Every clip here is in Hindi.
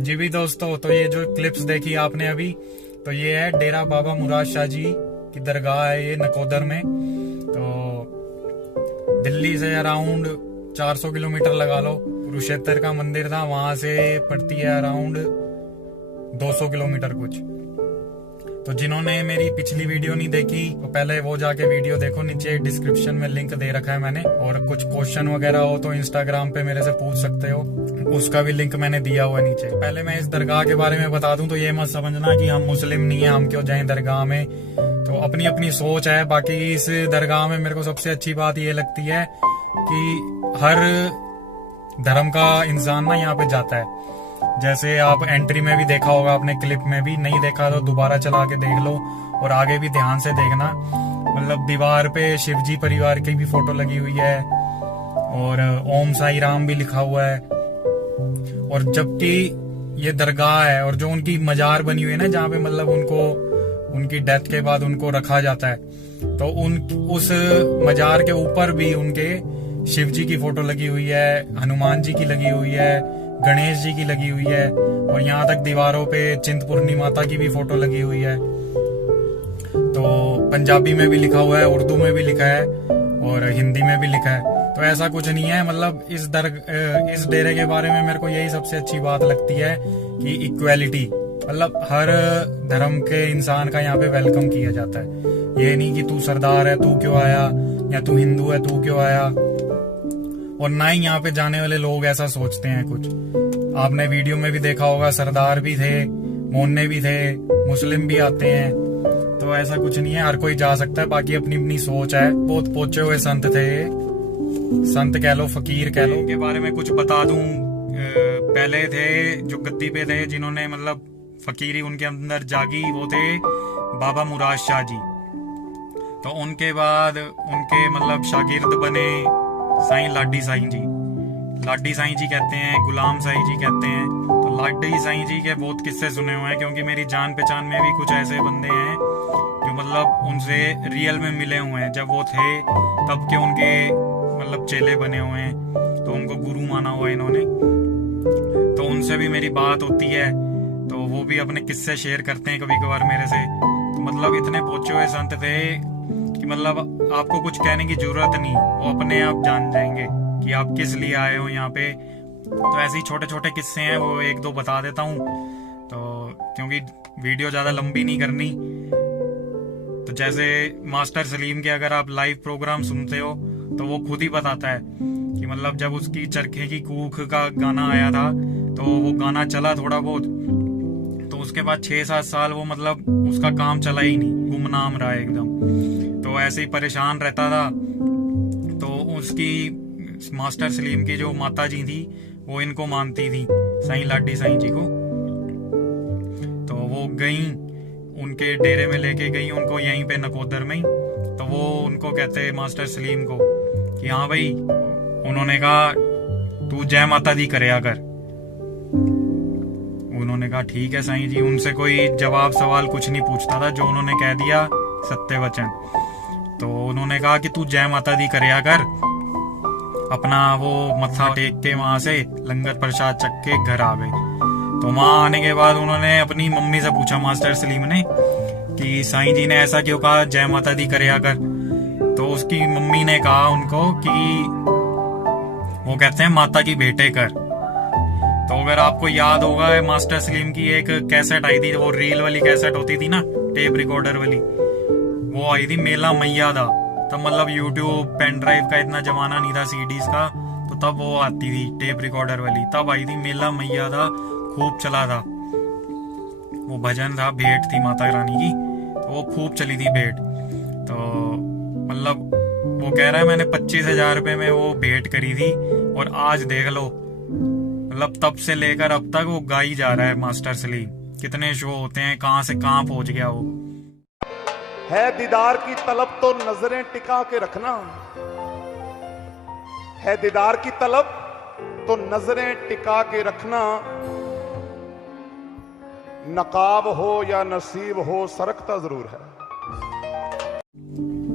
जी भी दोस्तों, तो ये जो क्लिप्स देखी आपने अभी, तो ये है डेरा बाबा मुराद शाह जी की दरगाह है, ये नकोदर में। तो दिल्ली से अराउंड 400 किलोमीटर लगा लो। कुरुक्षेत्र का मंदिर था, वहां से पड़ती है अराउंड 200 किलोमीटर कुछ। तो जिन्होंने मेरी पिछली वीडियो नहीं देखी तो पहले वो जाके वीडियो देखो, नीचे डिस्क्रिप्शन में लिंक दे रखा है मैंने। और कुछ क्वेश्चन वगैरह हो तो इंस्टाग्राम पे मेरे से पूछ सकते हो, उसका भी लिंक मैंने दिया हुआ है नीचे। पहले मैं इस दरगाह के बारे में बता दूं तो ये मत समझना कि हम मुस्लिम नहीं है, हम क्यों जाएं दरगाह में। तो अपनी अपनी सोच है। बाकी इस दरगाह में मेरे को सबसे अच्छी बात ये लगती है कि हर धर्म का इंसान ना यहाँ पे जाता है। जैसे आप एंट्री में भी देखा होगा, आपने क्लिप में भी, नहीं देखा तो दोबारा चला के देख लो और आगे भी ध्यान से देखना। मतलब दीवार पे शिवजी परिवार की भी फोटो लगी हुई है और ओम साई राम भी लिखा हुआ है। और जबकि ये दरगाह है और जो उनकी मजार बनी हुई है ना, जहाँ पे मतलब उनको उनकी डेथ के बाद उनको रखा जाता है, तो उस मजार के ऊपर भी उनके शिव जी की फोटो लगी हुई है, हनुमान जी की लगी हुई है, गणेश जी की लगी हुई है और यहाँ तक दीवारों पे चिंतपूर्णी माता की भी फोटो लगी हुई है। तो पंजाबी में भी लिखा हुआ है, उर्दू में भी लिखा है और हिंदी में भी लिखा है। तो ऐसा कुछ नहीं है। मतलब इस डेरे के बारे में मेरे को यही सबसे अच्छी बात लगती है कि इक्वेलिटी, मतलब हर धर्म के इंसान का यहाँ पे वेलकम किया जाता है। ये नहीं कि तू सरदार है तू क्यों आया, या तू हिंदू है तू क्यों आया। और ना ही यहाँ पे जाने वाले लोग ऐसा सोचते हैं कुछ। आपने वीडियो में भी देखा होगा, सरदार भी थे, मोन्ने भी थे, मुस्लिम भी आते हैं। तो ऐसा कुछ नहीं है, हर कोई जा सकता है। बाकी अपनी अपनी सोच है। बहुत पहुंचे हुए संत थे, संत कह लो, फकीर कह लो। इनके बारे में कुछ बता दूं, पहले थे जो गद्दी पे थे, जिन्होंने मतलब फकीरी उनके अंदर जागी, वो थे बाबा मुराद शाह जी। तो उनके बाद उनके मतलब शागिर्द बने साईं लाडी साईं जी। लाडी साईं जी कहते हैं, गुलाम साईं जी कहते हैं। तो लाडी साईं जी के बहुत किस्से सुने हुए हैं, क्योंकि मेरी जान पहचान में भी कुछ ऐसे बंदे हैं जो मतलब उनसे रियल में मिले हुए हैं। जब वो थे तब के उनके मतलब चेले बने हुए हैं, तो उनको गुरु माना हुआ है इन्होंने। तो उनसे भी मेरी बात होती है, तो वो भी अपने किस्से शेयर करते हैं कभी कभार मेरे से। तो मतलब इतने पहुंचे हुए संत थे कि मतलब आपको कुछ कहने की जरूरत नहीं, वो अपने आप जान जाएंगे कि आप किस लिए आए हो यहाँ पे। तो ऐसे ही छोटे छोटे किस्से हैं, वो एक दो बता देता हूँ। तो क्योंकि वीडियो ज्यादा लंबी नहीं करनी, तो जैसे मास्टर सलीम के अगर आप लाइव प्रोग्राम सुनते हो तो वो खुद ही बताता है कि मतलब जब उसकी चरखे की कूख का गाना आया था, तो वो गाना चला थोड़ा बहुत, तो उसके बाद 6-7 साल वो मतलब उसका काम चला ही नहीं, गुमनाम रहा एकदम। तो ऐसे ही परेशान रहता था। तो उसकी मास्टर सलीम की जो माता जी थी, वो इनको मानती थी, साईं लाडी साईं जी को। तो वो गई, उनके डेरे में लेके गई उनको, यहीं पे नकोदर में ही। तो वो उनको कहते मास्टर सलीम को कि हाँ भाई, उन्होंने कहा तू जय माता दी करे अगर। उन्होंने कहा ठीक है साईं जी। उनसे कोई जवाब सवाल कुछ नहीं पूछता था, जो उन्होंने कह दिया सत्य वचन। तो उन्होंने कहा कि तू जय माता दी करे अगर। अपना वो मत्था टेक के वहां से लंगर प्रसाद चख के घर आ गए। तो वहां आने के बाद उन्होंने अपनी मम्मी से पूछा, मास्टर सलीम ने, कि साईं जी ने ऐसा क्यों कहा जय माता दी करे अगर। तो उसकी मम्मी ने कहा उनको कि वो कहते हैं माता की बेटे कर। तो अगर आपको याद होगा, मास्टर सलीम की एक कैसेट आई थी, वो रील वाली कैसेट होती थी ना, टेप रिकॉर्डर वाली, वो आई थी मेला मैया दा। तब मतलब यूट्यूब पेन ड्राइव का इतना जमाना नहीं था, सीडीज का। तो तब वो आती थी टेप रिकॉर्डर वाली, तब आई थी मेला मैया दा, खूब चला था। वो भजन था, भेंट थी माता रानी की, तो वो खूब चली थी भेंट। तो मतलब वो कह रहा है मैंने 25,000 रुपए में वो भेंट करी थी, और आज देख लो, मतलब तब से लेकर अब तक वो गा ही जा रहा है मास्टर सलीम। कितने शो होते हैं, कहां से कहां पहुंच गया वो। है दीदार की तलब तो नजरें टिका के रखना, है दीदार की तलब तो नजरें टिका के रखना। नकाब हो या नसीब हो, सरकता जरूर है।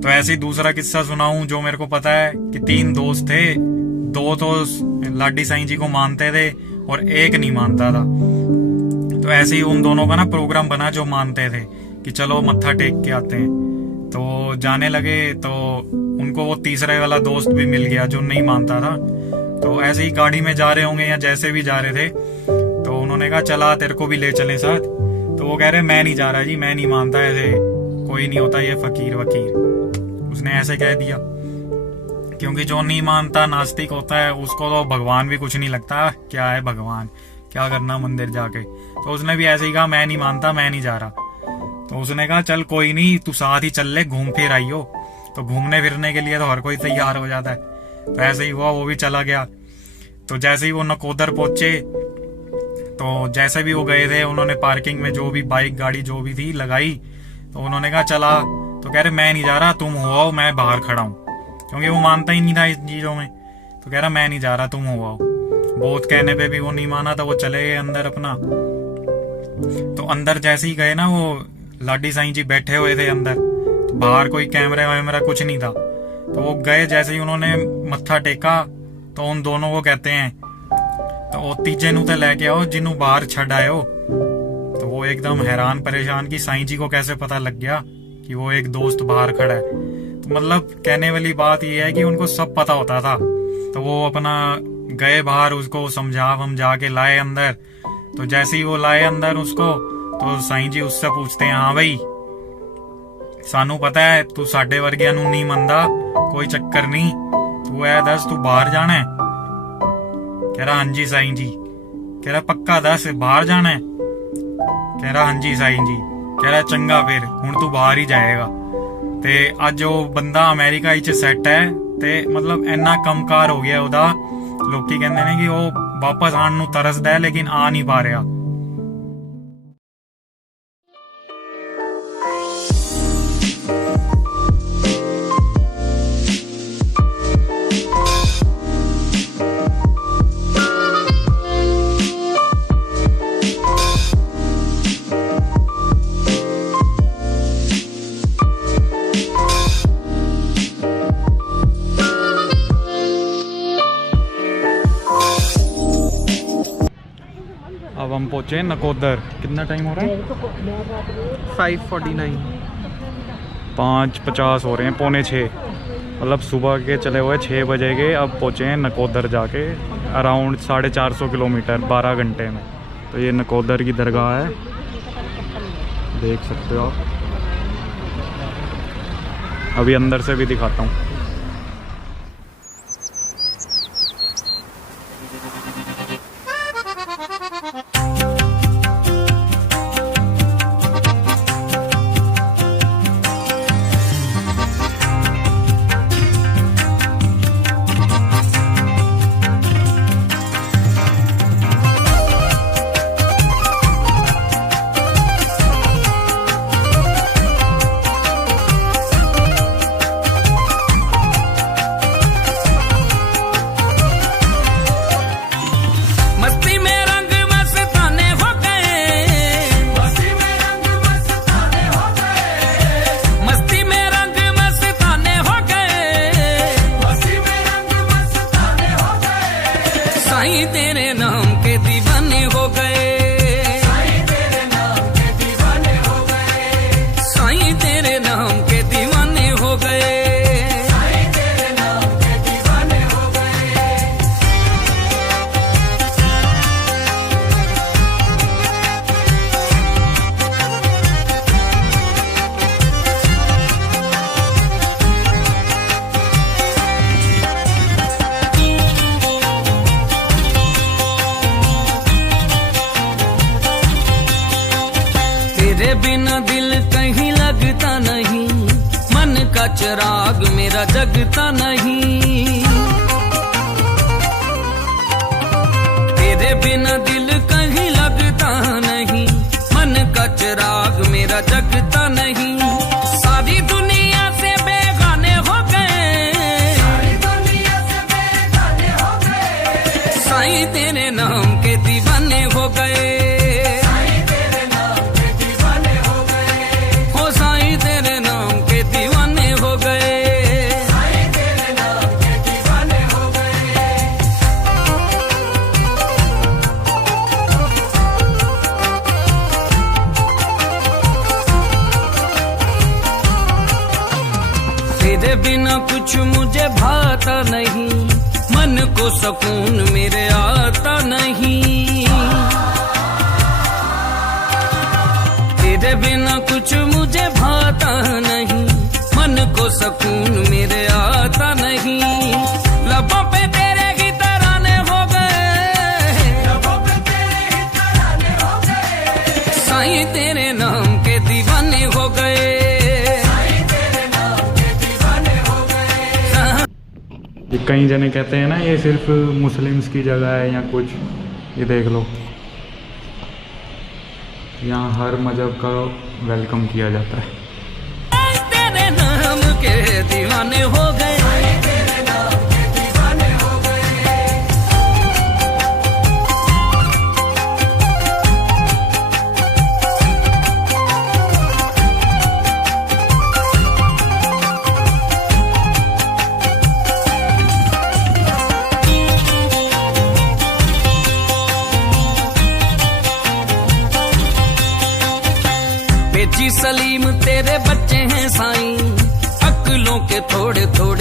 तो ऐसे ही दूसरा किस्सा सुनाऊं जो मेरे को पता है कि 3 दोस्त थे, 2 तो लाडी साईं जी को मानते थे और एक नहीं मानता था। तो ऐसे ही उन दोनों का ना प्रोग्राम बना, जो मानते थे कि चलो मत्था टेक के आते हैं। तो जाने लगे, तो उनको वो तीसरे वाला दोस्त भी मिल गया जो नहीं मानता था। तो ऐसे ही गाड़ी में जा रहे होंगे या जैसे भी जा रहे थे, तो उन्होंने कहा चला तेरे को भी ले चले साथ। तो वो कह रहे मैं नहीं जा रहा जी, मैं नहीं मानता, ऐसे कोई नहीं होता ये फकीर वकीर। उसने ऐसे कह दिया, क्योंकि जो नहीं मानता नास्तिक होता है उसको तो भगवान भी कुछ नहीं लगता। क्या है भगवान, क्या करना मंदिर जाके। तो उसने भी ऐसे ही कहा मैं नहीं मानता, मैं नहीं जा रहा। तो उसने कहा चल कोई नहीं, तू साथ ही चल ले, घूम फिर आइयो। तो घूमने फिरने के लिए तो हर कोई तैयार हो जाता है। तो ऐसे ही हुआ, वो भी चला गया। तो जैसे ही वो नकोदर पहुंचे, तो जैसे भी वो गए थे, उन्होंने पार्किंग में जो भी बाइक गाड़ी जो भी थी लगाई। तो उन्होंने कहा चला, तो कह रहे मैं नहीं जा रहा, तुम हो आओ, मैं बाहर खड़ा हूँ, क्योंकि वो मानता ही नहीं था इन चीजों में। तो कह रहा मैं नहीं जा रहा, तुम हो आओ। बहुत कहने पे भी वो नहीं माना, तो वो चले गए अंदर अपना। तो अंदर जैसे ही गए ना, वो लाडी साईं जी बैठे हुए थे अंदर। तो बाहर कोई कैमरा वैमरा कुछ नहीं था। तो वो गए, जैसे ही उन्होंने मत्था टेका, तो उन दोनों को कहते हैं तो वो तीजे नु ते लेके आओ जिन्हों बाहर छड़ आए हो। तो वो एकदम हैरान परेशान कि साईं जी को कैसे पता लग गया कि वो एक दोस्त बाहर खड़ा है। तो मतलब कहने वाली बात ये है कि उनको सब पता होता था। तो वो अपना गए बाहर, उसको समझा के लाए अंदर। तो जैसे ही वो लाए अंदर उसको, तो साईं जी उससे पूछते हैं हाँ भाई सानू पता है तू साडे वर्गिया नू नहीं मनदा, कोई चक्कर नहीं, तू ऐ दस तू बाहर जाना है। कह रहा हाँ जी साईं जी। कह रहा पक्का दस बाहर जाना है। कह रहा हाँ जी साईं जी। कह रहा चंगा फिर हुण तू बाहर ही जाएगा। ते अज वो बंदा अमेरिका विच सैट है, ते मतलब इन्ना कमकार हो गया ओदा, लोकी कहंदे ने कि वो वापस आने नू तरसदा है लेकिन आ नहीं पा रहा। अब हम पहुंचे नकोदर। कितना टाइम हो रहा है? 5:49। 5:50 हो रहे हैं, 5:45। मतलब सुबह के चले हुए 6 बजे के, अब पहुंचे हैं नकोदर जाके। अराउंड 450 किलोमीटर 12 घंटे में। तो ये नकोदर की दरगाह है, देख सकते हो आप। अभी अंदर से भी दिखाता हूँ। साईं तेरे नाम के दीवाने हो गए, साईं तेरे नाम के दीवाने हो गए, साईं तेरे नाम के दीवाने हो गए, साईं तेरे नाम के दीवाने हो गए। तेरे बिना दिल कहीं लगता नहीं, मन का चिराग मेरा जगता नहीं। तेरे बिना दिल कहीं लगता नहीं, मन का चिराग मेरा जगता नहीं। सारी दुनिया से बेगाने हो गए, सारी दुनिया से बेगाने हो गए, साईं तेरे नाम के दीवाने हो गए, कुछ मुझे भाता नहीं, मन को सुकून मेरे आता नहीं। तेरे बिना कुछ मुझे भाता नहीं, मन को सुकून मेरे आता नहीं। लबों पे तेरे ही तराने हो गए, साईं तेरे नाम के दीवाने हो गए। ये कई जने कहते हैं ना ये सिर्फ मुस्लिम्स की जगह है या कुछ, ये देख लो यहाँ हर मजहब का वेलकम किया जाता है। तेरे नाम के दीवाने हो गए। बेची सलीम तेरे बच्चे हैं साईं, अक्लों के थोड़े थोड़े